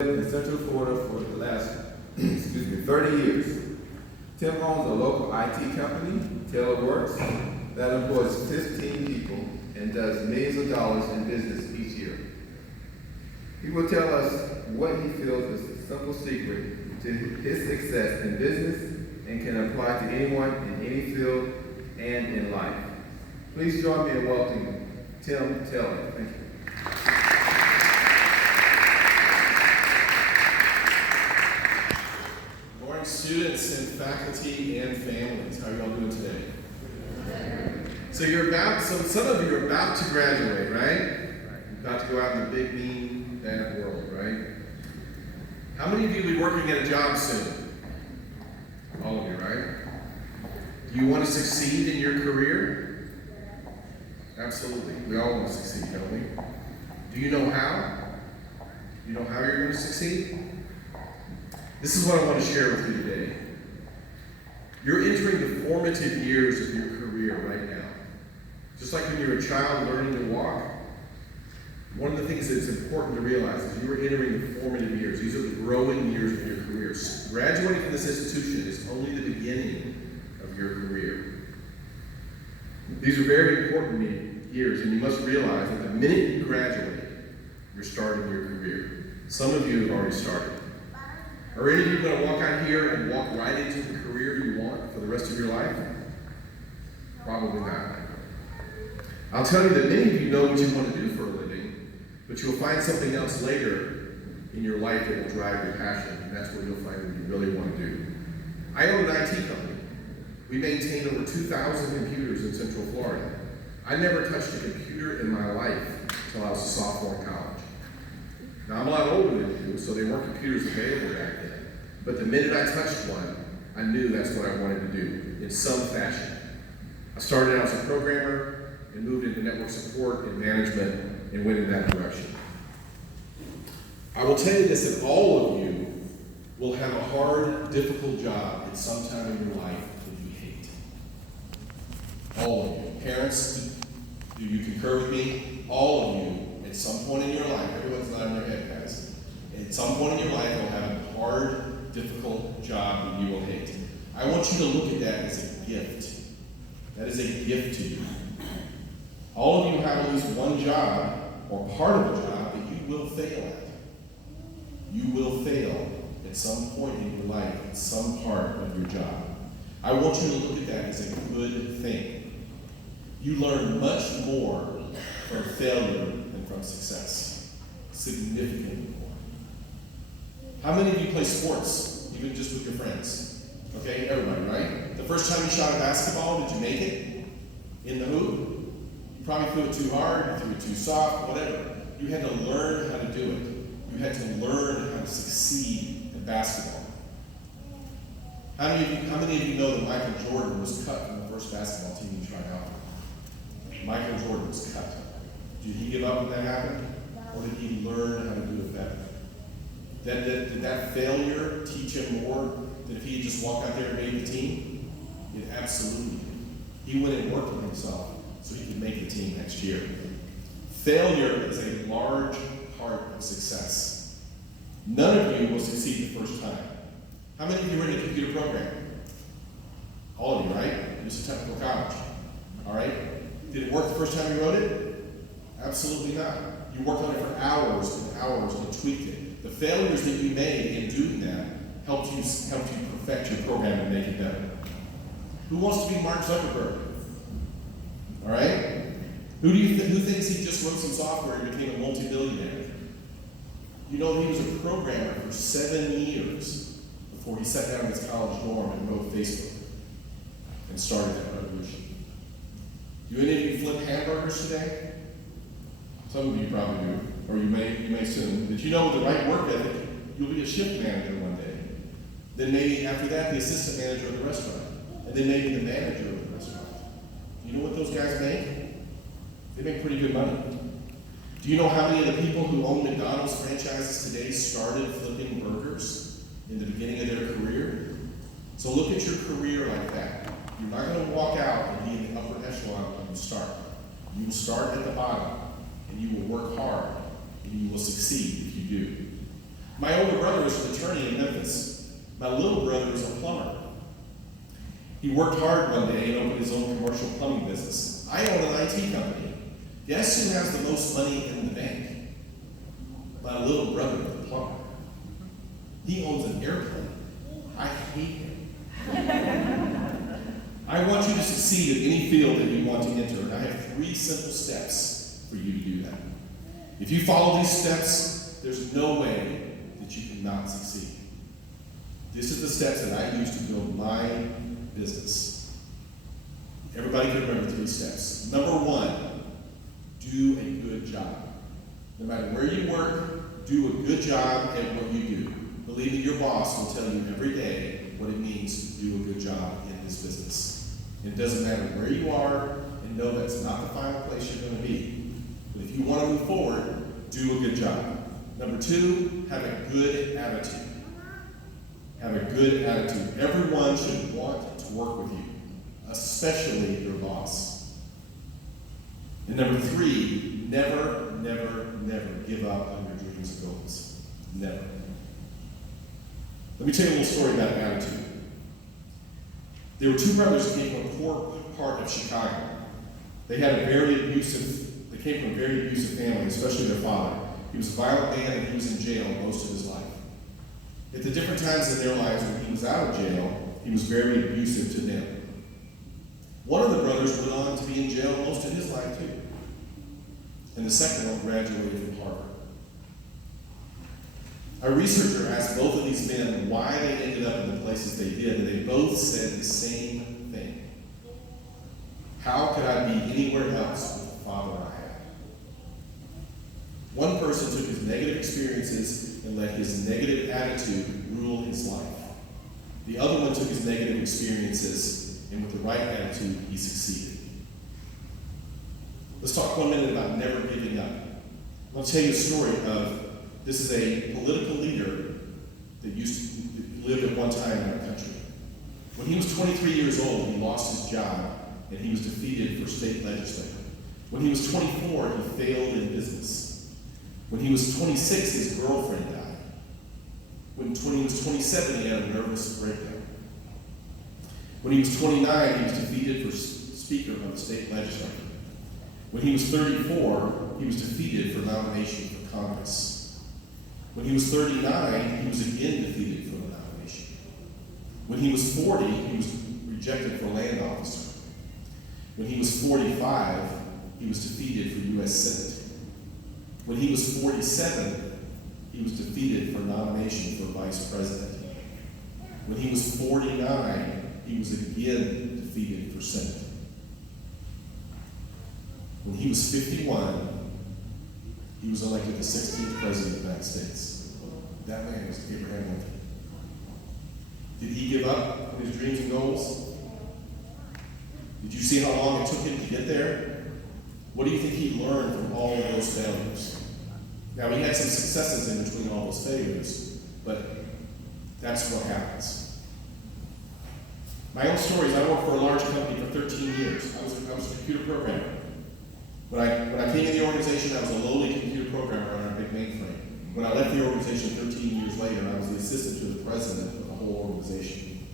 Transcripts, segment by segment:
In Central Florida for the last 30 years. Tim owns a local IT company, Taylor Works, that employs 15 people and does millions of dollars in business each year. He will tell us what he feels is the simple secret to his success in business and can apply to anyone in any field and in life. Please join me in welcoming Tim Taylor. Thank you. Students and faculty and families, how are y'all doing today? So some of you are about to graduate, right? About to go out in the big, mean, bad world, right? How many of you will be working at a job soon? All of you, right? Do you want to succeed in your career? Absolutely. We all want to succeed, don't we? Do you know how? Do you know how you're going to succeed? This is what I want to share with you today. You're entering the formative years of your career right now. Just like when you're a child learning to walk, one of the things that's important to realize is you are entering the formative years. These are the growing years of your career. Graduating from this institution is only the beginning of your career. These are very important years, and you must realize that the minute you graduate, you're starting your career. Some of you have already started. Are any of you going to walk out here and walk right into the career you want for the rest of your life? Probably not. I'll tell you that many of you know what you want to do for a living, but you'll find something else later in your life that will drive your passion, and that's what you'll find what you really want to do. I own an IT company. We maintain over 2,000 computers in Central Florida. I never touched a computer in my life until I was a sophomore in college. Now, I'm a lot older than you, so there weren't computers available back then. But the minute I touched one, I knew that's what I wanted to do, in some fashion. I started out as a programmer and moved into network support and management and went in that direction. I will tell you this, that all of you will have a hard, difficult job at some time in your life that you hate. All of you. Parents, do you concur with me? All of you. At some point in your life, everyone's not in their head, guys. At some point in your life, you'll have a hard, difficult job that you will hate. I want you to look at that as a gift. That is a gift to you. All of you have at least one job, or part of a job, that you will fail at. You will fail at some point in your life, at some part of your job. I want you to look at that as a good thing. You learn much more from failure than from success. Significantly more. How many of you play sports, even just with your friends? Okay, everybody, right? The first time you shot a basketball, did you make it? In the hoop? You probably threw it too hard, you threw it too soft, whatever. You had to learn how to do it. You had to learn how to succeed in basketball. How many of you know that Michael Jordan was cut from the first basketball team he tried out for? Michael Jordan was cut. Did he give up when that happened? Or did he learn how to do it better? Did that failure teach him more than if he had just walked out there and made the team? It absolutely did. He went and worked on himself so he could make the team next year. Failure is a large part of success. None of you will succeed the first time. How many of you are in a computer program? All of you, right? It was a technical college. All right? Did it work the first time you wrote it? Absolutely not. You worked on it for hours and hours and tweaked it. The failures that you made in doing that helped you perfect your program and make it better. Who wants to be Mark Zuckerberg? All right? Who thinks he just wrote some software and became a multi-billionaire? You know, he was a programmer for 7 years before he sat down in his college dorm and wrote Facebook and started that revolution. Do any of you flip hamburgers today? Some of you probably do, or you may soon. Did you know with the right work ethic, you'll be a shift manager one day? Then maybe after that, the assistant manager of the restaurant. And then maybe the manager of the restaurant. Do you know what those guys make? They make pretty good money. Do you know how many of the people who own McDonald's franchises today started flipping burgers in the beginning of their career? So look at your career like that. You're not going to walk out and be in the upper echelon when you start. You will start at the bottom, and you will work hard, and you will succeed if you do. My older brother is an attorney in Memphis. My little brother is a plumber. He worked hard one day and opened his own commercial plumbing business. I own an IT company. Guess who has the most money in the bank? My little brother, the plumber. He owns an airplane. I hate him. I want you to succeed in any field that you want to enter, and I have 3 simple steps for you to do that. If you follow these steps, there's no way that you cannot succeed. This is the steps that I use to build my business. Everybody can remember 3 steps. Number 1, do a good job. No matter where you work, do a good job at what you do. Believe that your boss will tell you every day what it means to do a good job in this business. It doesn't matter where you are, and know that's not the final place you're going to be. But if you want to move forward, do a good job. Number 2, have a good attitude. Have a good attitude. Everyone should want to work with you, especially your boss. And number 3, never, never, never give up on your dreams and goals. Never. Let me tell you a little story about attitude. There were 2 brothers who came from a poor part of Chicago. They came from a very abusive family, especially their father. He was a violent man and he was in jail most of his life. At the different times in their lives when he was out of jail, he was very abusive to them. One of the brothers went on to be in jail most of his life too. And the second one graduated from Harvard. A researcher asked both of these men why they ended up in the places they did, and they both said the same thing. How could I be anywhere else with the father I had? One person took his negative experiences and let his negative attitude rule his life. The other one took his negative experiences, and with the right attitude, he succeeded. Let's talk 1 minute about never giving up. I'll tell you a story of, this is a political leader that lived at one time in our country. When he was 23 years old, he lost his job and he was defeated for state legislature. When he was 24, he failed in business. When he was 26, his girlfriend died. When he was 27, he had a nervous breakdown. When he was 29, he was defeated for Speaker of the state legislature. When he was 34, he was defeated for nomination for Congress. When he was 39, he was again defeated for the nomination. When he was 40, he was rejected for land officer. When he was 45, he was defeated for U.S. Senate. When he was 47, he was defeated for nomination for vice president. When he was 49, he was again defeated for Senate. When he was 51, he was elected the 16th president of the United States. That man was Abraham Lincoln. Did he give up on his dreams and goals? Did you see how long it took him to get there? What do you think he learned from all of those failures? Now, he had some successes in between all those failures, but that's what happens. My own story is I worked for a large company for 13 years. I was a computer programmer. When I came in the organization, I was a lowly computer programmer on our big mainframe. When I left the organization 13 years later, I was the assistant to the president of the whole organization.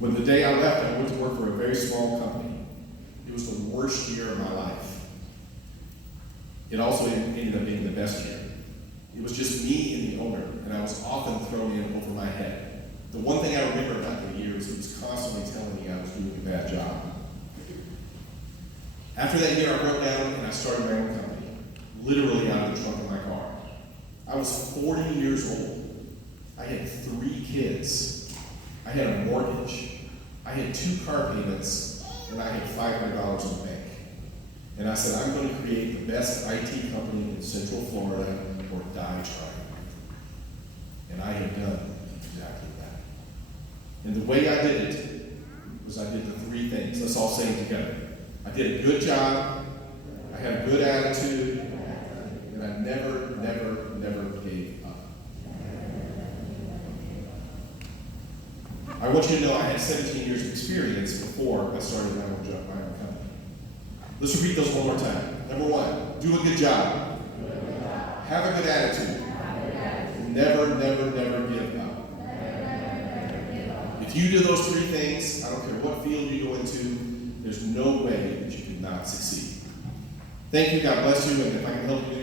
When the day I left, I went to work for a very small company. It was the worst year of my life. It also ended up being the best year. It was just me and the owner, and I was often thrown in over my head. The one thing I remember about the year is it was constantly telling me I was doing a bad job. After that year, I broke down and I started my own company, literally out of the trunk of my car. I was 40 years old. I had 3 kids. I had a mortgage. I had 2 car payments, and I had $500 in the bank. And I said, I'm going to create the best IT company in Central Florida or die trying. And I have done exactly that. And the way I did it was I did the 3 things. Let's all say them together. I did a good job, I had a good attitude, and I never, never, never gave up. I want you to know I had 17 years of experience before I started my own company. Let's repeat those one more time. Number 1, do a good job. Have a good attitude. and never, never, never give up. If you do those three things, I don't care what field you go into, there's no way that you cannot succeed. Thank you. God bless you. And if I can help you